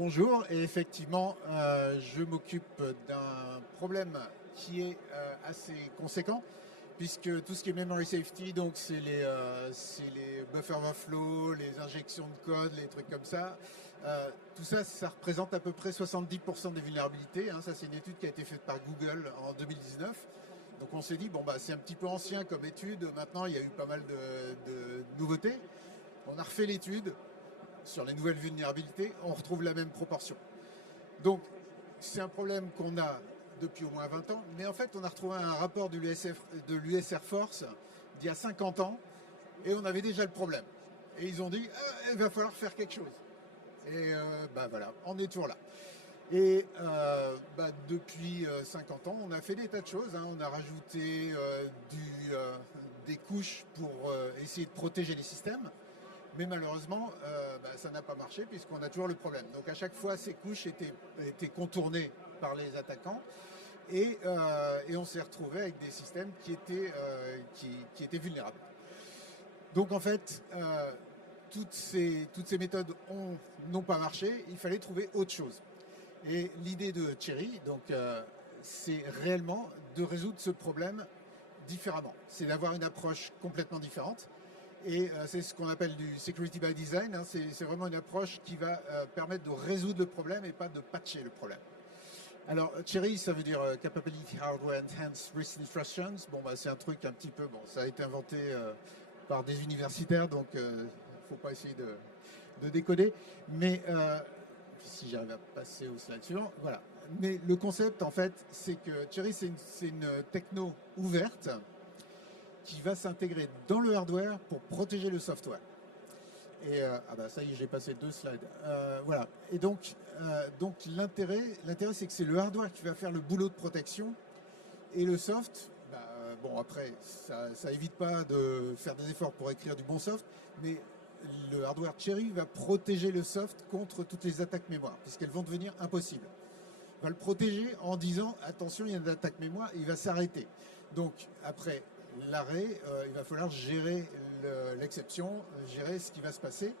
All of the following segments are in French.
Bonjour, et effectivement, je m'occupe d'un problème qui est assez conséquent, puisque tout ce qui est memory safety, donc c'est les buffer overflow, les injections de code, les trucs comme ça, tout ça, ça représente à peu près 70% des vulnérabilités, hein. Ça, c'est une étude qui a été faite par Google en 2019. Donc on s'est dit, bon, bah, c'est un petit peu ancien comme étude, maintenant il y a eu pas mal de nouveautés. On a refait l'étude sur les nouvelles vulnérabilités, on retrouve la même proportion. Donc, c'est un problème qu'on a depuis au moins 20 ans, mais en fait, on a retrouvé un rapport de l'US Air Force d'il y a 50 ans, et on avait déjà le problème. Et ils ont dit, il va falloir faire quelque chose. Et bah voilà, on est toujours là. Et depuis 50 ans, on a fait des tas de choses, hein. On a rajouté des couches pour essayer de protéger les systèmes. Mais malheureusement, ça n'a pas marché puisqu'on a toujours le problème. Donc à chaque fois, ces couches étaient contournées par les attaquants et on s'est retrouvé avec des systèmes qui étaient vulnérables. Donc en fait, toutes ces méthodes n'ont pas marché. Il fallait trouver autre chose. Et l'idée de Cherry, c'est réellement de résoudre ce problème différemment. C'est d'avoir une approche complètement différente. Et c'est ce qu'on appelle du security by design, hein. C'est vraiment une approche qui va permettre de résoudre le problème et pas de patcher le problème. Alors, Cherry, ça veut dire Capability Hardware Enhanced Risk Instructions. Bon, bah, c'est un truc un petit peu, bon, ça a été inventé par des universitaires, donc il ne faut pas essayer de décoder. Mais si j'arrive à passer au slide suivant, voilà. Mais le concept, en fait, c'est que Cherry, c'est une techno ouverte qui va s'intégrer dans le hardware pour protéger le software. Et ça y est, j'ai passé 2 slides. Voilà. Et donc l'intérêt, c'est que c'est le hardware qui va faire le boulot de protection et le soft. Bon, après, ça évite pas de faire des efforts pour écrire du bon soft, mais le hardware Cherry va protéger le soft contre toutes les attaques mémoire, puisqu'elles vont devenir impossibles. Va le protéger en disant attention, il y a une attaque mémoire, et il va s'arrêter. Donc après l'arrêt, il va falloir gérer l'exception, gérer ce qui va se passer,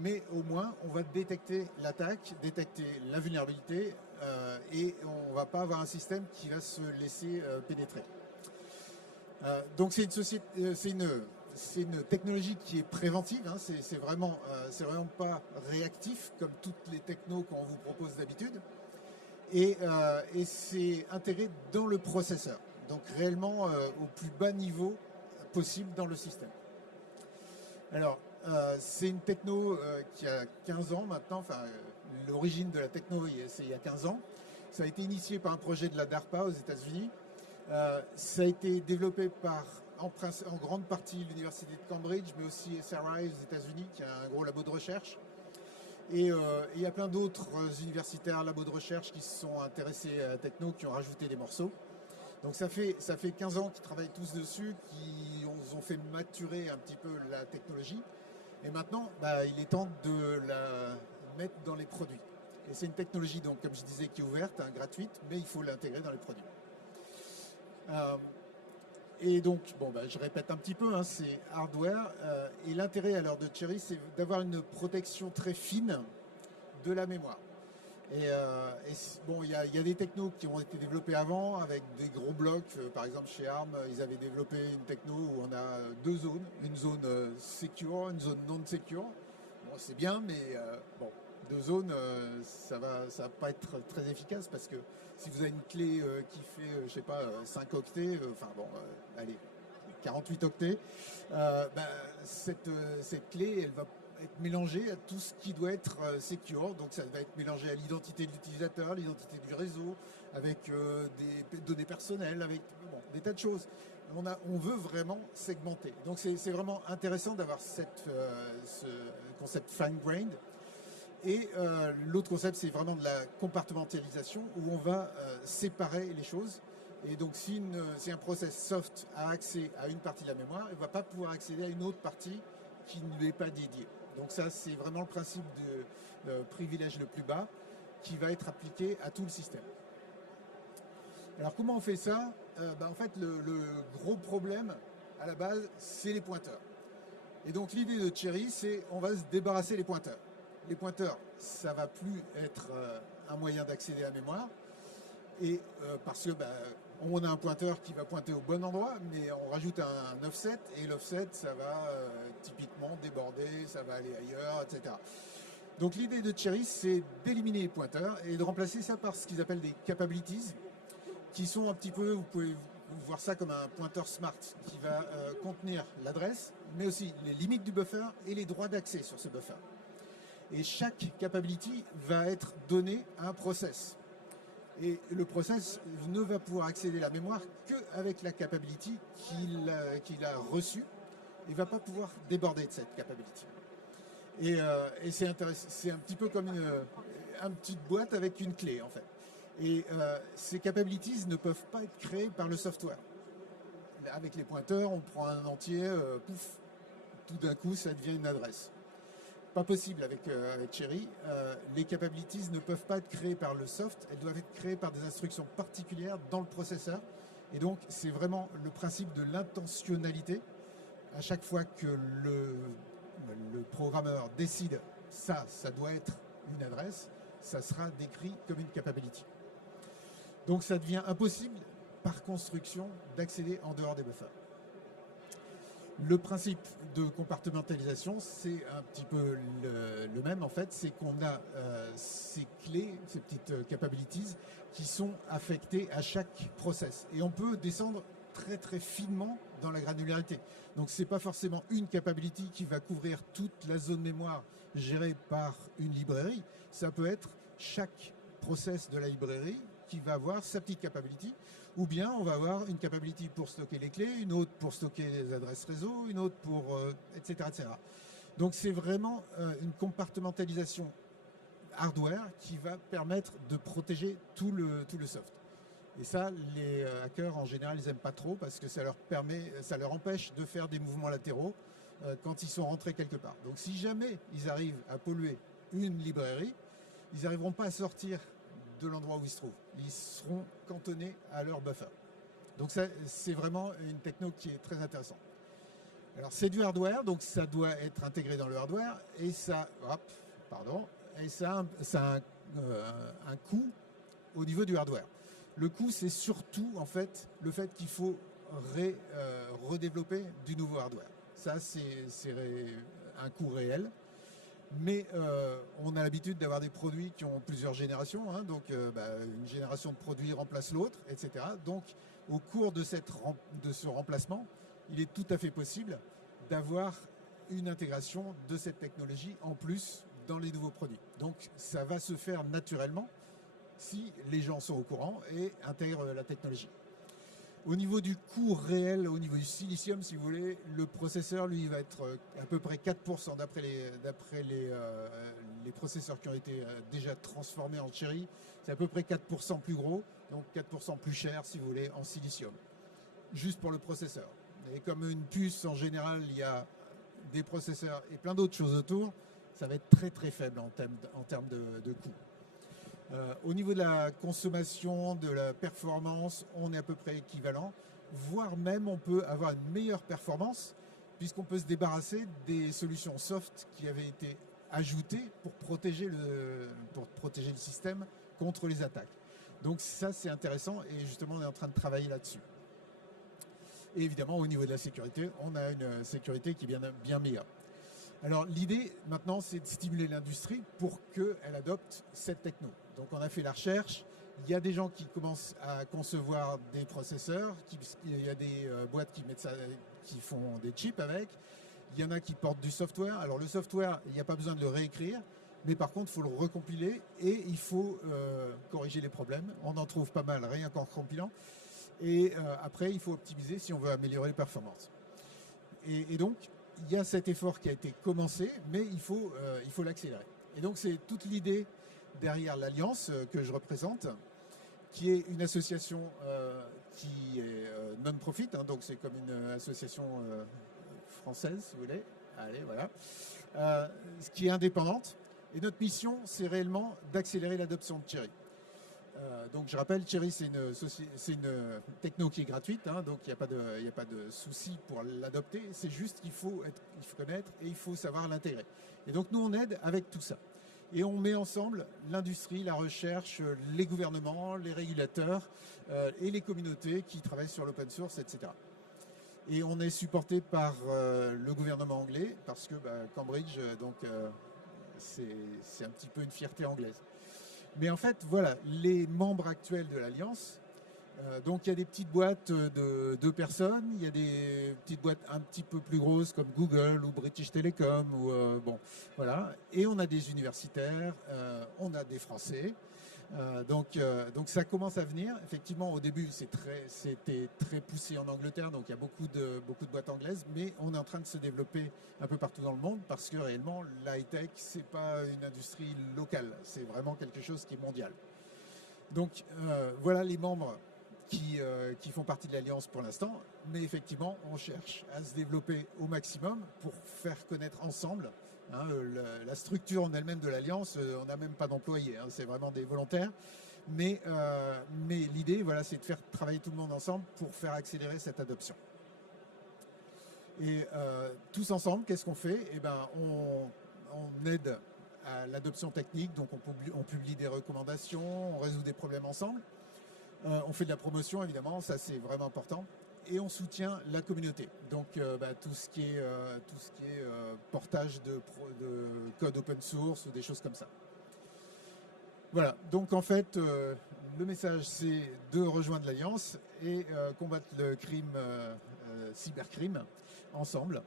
mais au moins on va détecter l'attaque, détecter la vulnérabilité, et on ne va pas avoir un système qui va se laisser pénétrer. Donc c'est une technologie qui est préventive, hein. C'est vraiment pas réactif comme toutes les technos qu'on vous propose d'habitude. Et c'est intégré dans le processeur, donc réellement au plus bas niveau possible dans le système. Alors, c'est une techno qui a 15 ans maintenant, enfin l'origine de la techno c'est il y a 15 ans. Ça a été initié par un projet de la DARPA aux États-Unis. Ça a été développé par en grande partie l'université de Cambridge, mais aussi SRI aux États-Unis, qui a un gros labo de recherche. Et il y a plein d'autres universitaires, labos de recherche qui se sont intéressés à la techno, qui ont rajouté des morceaux. Donc ça fait 15 ans qu'ils travaillent tous dessus, qui ont fait maturer un petit peu la technologie. Et maintenant, il est temps de la mettre dans les produits. Et c'est une technologie, donc, comme je disais, qui est ouverte, hein, gratuite, mais il faut l'intégrer dans les produits. Et donc, je répète un petit peu, hein, c'est hardware. Et l'intérêt à l'heure de Cherry, c'est d'avoir une protection très fine de la mémoire. Et il y a des technos qui ont été développés avant avec des gros blocs. Par exemple, chez ARM, ils avaient développé une techno où on a 2 zones, une zone secure, une zone non secure. Bon, c'est bien, mais 2 zones, ça va pas être très efficace parce que si vous avez une clé qui fait, 5 octets, allez, 48 octets, cette clé, elle va être mélangée à tout ce qui doit être secure. Donc ça va être mélangé à l'identité de l'utilisateur, l'identité du réseau, avec des données personnelles, avec des tas de choses. On veut vraiment segmenter. Donc c'est vraiment intéressant d'avoir ce concept fine-grained. Et l'autre concept, c'est vraiment de la compartimentalisation où on va séparer les choses. Et donc si un process soft a accès à une partie de la mémoire, il ne va pas pouvoir accéder à une autre partie qui ne lui est pas dédiée. Donc ça, c'est vraiment le principe de privilège le plus bas qui va être appliqué à tout le système. Alors comment on fait ça? En fait, le gros problème à la base, c'est les pointeurs. Et donc l'idée de Cherry, c'est on va se débarrasser des pointeurs. les pointeurs, ça va plus être un moyen d'accéder à la mémoire. Et parce que on a un pointeur qui va pointer au bon endroit, mais on rajoute un offset, et l'offset, ça va typiquement déborder, ça va aller ailleurs, etc. Donc l'idée de Cherry, c'est d'éliminer les pointeurs et de remplacer ça par ce qu'ils appellent des capabilities, qui sont un petit peu, vous pouvez voir ça comme un pointeur smart, qui va contenir l'adresse, mais aussi les limites du buffer et les droits d'accès sur ce buffer. Et chaque capability va être donné à un process. Et le process ne va pouvoir accéder à la mémoire qu'avec la capability qu'il a reçue et ne va pas pouvoir déborder de cette capability. Et c'est intéressant, c'est un petit peu comme une petite boîte avec une clé en fait. Et ces capabilities ne peuvent pas être créées par le software. Avec les pointeurs, on prend un entier, pouf, tout d'un coup ça devient une adresse. Pas possible avec Cherry. Les capabilities ne peuvent pas être créées par le soft, elles doivent être créées par des instructions particulières dans le processeur. Et donc, c'est vraiment le principe de l'intentionnalité. À chaque fois que le programmeur décide ça doit être une adresse, ça sera décrit comme une capability. Donc, ça devient impossible, par construction, d'accéder en dehors des buffers. Le principe de compartimentalisation, c'est un petit peu le même en fait, c'est qu'on a ces clés, ces petites capabilities qui sont affectées à chaque process. Et on peut descendre très très finement dans la granularité. Donc c'est pas forcément une capability qui va couvrir toute la zone mémoire gérée par une librairie, ça peut être chaque process de la librairie qui va avoir sa petite capability. Ou bien on va avoir une capability pour stocker les clés, une autre pour stocker les adresses réseau, une autre pour etc., etc. Donc c'est vraiment une compartimentalisation hardware qui va permettre de protéger tout le soft. Et ça, les hackers en général, ils n'aiment pas trop parce que ça leur empêche de faire des mouvements latéraux quand ils sont rentrés quelque part. Donc si jamais ils arrivent à polluer une librairie, ils n'arriveront pas à sortir de l'endroit où ils se trouvent. Ils seront cantonnés à leur buffer. Donc ça, c'est vraiment une techno qui est très intéressante. Alors c'est du hardware, donc ça doit être intégré dans le hardware, et ça, a un coût au niveau du hardware. Le coût, c'est surtout en fait le fait qu'il faut redévelopper du nouveau hardware. Ça, c'est un coût réel. Mais on a l'habitude d'avoir des produits qui ont plusieurs générations, hein, donc une génération de produits remplace l'autre, etc. Donc au cours de ce remplacement, il est tout à fait possible d'avoir une intégration de cette technologie en plus dans les nouveaux produits. Donc ça va se faire naturellement si les gens sont au courant et intègrent la technologie. Au niveau du coût réel, au niveau du silicium, si vous voulez, le processeur, lui, va être à peu près 4% d'après les processeurs qui ont été déjà transformés en Cherry. C'est à peu près 4% plus gros, donc 4% plus cher, si vous voulez, en silicium. Juste pour le processeur. Et comme une puce, en général, il y a des processeurs et plein d'autres choses autour, ça va être très très faible en termes de coût. Au niveau de la consommation, de la performance, on est à peu près équivalent, voire même on peut avoir une meilleure performance puisqu'on peut se débarrasser des solutions soft qui avaient été ajoutées pour protéger le système contre les attaques. Donc ça, c'est intéressant et justement, on est en train de travailler là-dessus. Et évidemment, au niveau de la sécurité, on a une sécurité qui est bien meilleure. Alors l'idée maintenant, c'est de stimuler l'industrie pour qu'elle adopte cette techno. Donc on a fait la recherche, il y a des gens qui commencent à concevoir des processeurs, il y a des boîtes qui font des chips avec, il y en a qui portent du software. Alors le software, il n'y a pas besoin de le réécrire, mais par contre il faut le recompiler et il faut corriger les problèmes. On en trouve pas mal, rien qu'en recompilant. Et après, il faut optimiser si on veut améliorer les performances. Et donc, il y a cet effort qui a été commencé, mais il faut l'accélérer. Et donc, c'est toute l'idée derrière l'Alliance que je représente, qui est une association qui est non-profit, hein, donc c'est comme une association française, si vous voulez. Allez, voilà. Qui est indépendante. Et notre mission, c'est réellement d'accélérer l'adoption de Cherry. Donc je rappelle, Cherry, c'est une techno qui est gratuite, hein, donc il n'y a pas de souci pour l'adopter. C'est juste qu'il faut connaître et il faut savoir l'intégrer. Et donc nous, on aide avec tout ça. Et on met ensemble l'industrie, la recherche, les gouvernements, les régulateurs et les communautés qui travaillent sur l'open source, etc. Et on est supporté par le gouvernement anglais parce que Cambridge, c'est un petit peu une fierté anglaise. Mais en fait, voilà, les membres actuels de l'Alliance, donc il y a des petites boîtes de 2 personnes, il y a des petites boîtes un petit peu plus grosses comme Google ou British Telecom, ou, bon, voilà. Et on a des universitaires, on a des Français. Donc ça commence à venir. Effectivement, au début, c'était très poussé en Angleterre, donc il y a beaucoup de boîtes anglaises, mais on est en train de se développer un peu partout dans le monde parce que réellement, la high-tech, c'est pas une industrie locale, c'est vraiment quelque chose qui est mondial. Donc voilà les membres qui font partie de l'Alliance pour l'instant, mais effectivement, on cherche à se développer au maximum pour faire connaître ensemble. Hein, la structure en elle-même de l'Alliance, on n'a même pas d'employés, hein, c'est vraiment des volontaires. Mais l'idée, voilà, c'est de faire travailler tout le monde ensemble pour faire accélérer cette adoption. Et tous ensemble, qu'est-ce qu'on fait? Eh ben, on aide à l'adoption technique, donc on publie des recommandations, on résout des problèmes ensemble. On fait de la promotion, évidemment, ça c'est vraiment important. Et on soutient la communauté. Donc tout ce qui est portage de code open source ou des choses comme ça. Voilà, donc en fait, le message c'est de rejoindre l'Alliance et combattre le crime, cybercrime, ensemble.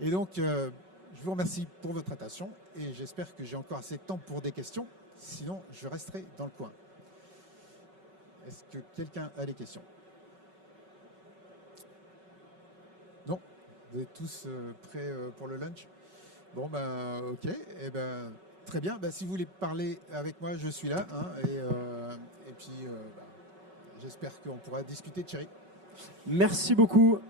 Et donc, je vous remercie pour votre attention et j'espère que j'ai encore assez de temps pour des questions. Sinon, je resterai dans le coin. Est-ce que quelqu'un a des questions? Non? Vous êtes tous prêts pour le lunch? Bon, ok. Et très bien. Si vous voulez parler avec moi, je suis là. Hein, et puis, j'espère qu'on pourra discuter, Thierry. Merci beaucoup.